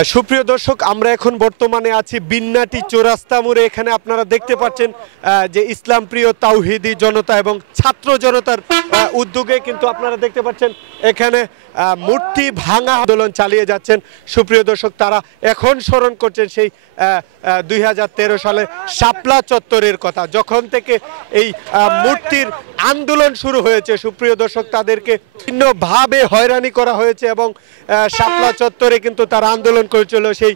সুপ্রিয় দর্শক, আমরা এখন বর্তমানে আছি বিন্নাটি চৌরাস্তা মোড়ে। এখানে আপনারা দেখতে পাচ্ছেন যে ইসলাম প্রিয় তাওহিদি জনতা এবং ছাত্র জনতার উদ্যোগে কিন্তু আপনারা দেখতে পাচ্ছেন এখানে মূর্তি ভাঙা আন্দোলন চালিয়ে যাচ্ছেন। সুপ্রিয় দর্শক, তারা এখন স্মরণ করছেন সেই 2013 সালে শাপলা চত্বরের কথা, যখন থেকে এই মূর্তির আন্দোলন শুরু হয়েছে। সুপ্রিয় দর্শক, তাদেরকে ভিন্নভাবে হয়রানি করা হয়েছে এবং শাপলা চত্বরে কিন্তু তারা আন্দোলন করেছিল সেই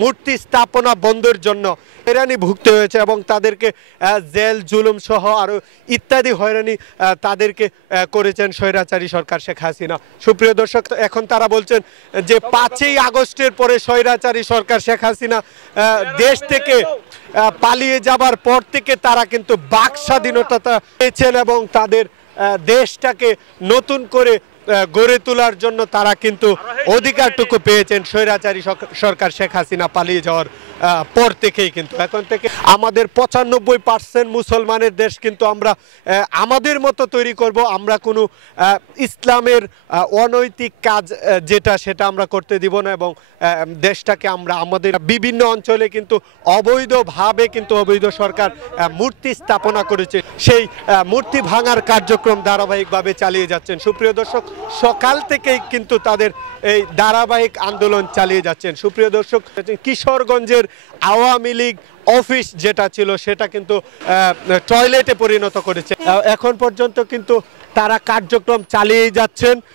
মূর্তি স্থাপনা বন্ধের জন্য। হয়রানি ভুগতে হয়েছে এবং তাদেরকে জেল জুলুম সহ আরও ইত্যাদি হয়রানি তাদেরকে করেছেন স্বৈরাচারী সরকার শেখ হাসিনা। সুপ্রিয় দর্শক, এখন তারা বলছেন যে 5ই আগস্টের পরে স্বৈরাচারী সরকার শেখ হাসিনা দেশ থেকে পালিয়ে যাবার পর থেকে তারা কিন্তু বাক স্বাধীনতা পেয়েছেন এবং তাদের দেশটাকে নতুন করে গড়ে তোলার জন্য তারা কিন্তু অধিকারটুকু পেয়েছেন স্বৈরাচারী সরকার শেখ হাসিনা পালিয়ে যাওয়ার পর থেকেই। কিন্তু এখন থেকে আমাদের 95% মুসলমানের দেশ কিন্তু আমরা আমাদের মতো তৈরি করব। আমরা কোনো ইসলামের অনৈতিক কাজ সেটা আমরা করতে দিব না এবং দেশটাকে আমরা আমাদের বিভিন্ন অঞ্চলে কিন্তু অবৈধভাবে কিন্তু অবৈধ সরকার মূর্তি স্থাপনা করেছে, সেই মূর্তি ভাঙার কার্যক্রম ধারাবাহিকভাবে চালিয়ে যাচ্ছেন। সুপ্রিয় দর্শক, সকাল থেকেই কিন্তু তাদের এই ধারাবাহিক আন্দোলন চালিয়ে যাচ্ছেন। সুপ্রিয় দর্শক, কিশোরগঞ্জের আওয়ামী লীগ অফিস যেটা ছিল সেটা কিন্তু টয়লেটে পরিণত করেছে। এখন পর্যন্ত কিন্তু তারা কার্যক্রম চালিয়ে যাচ্ছেন।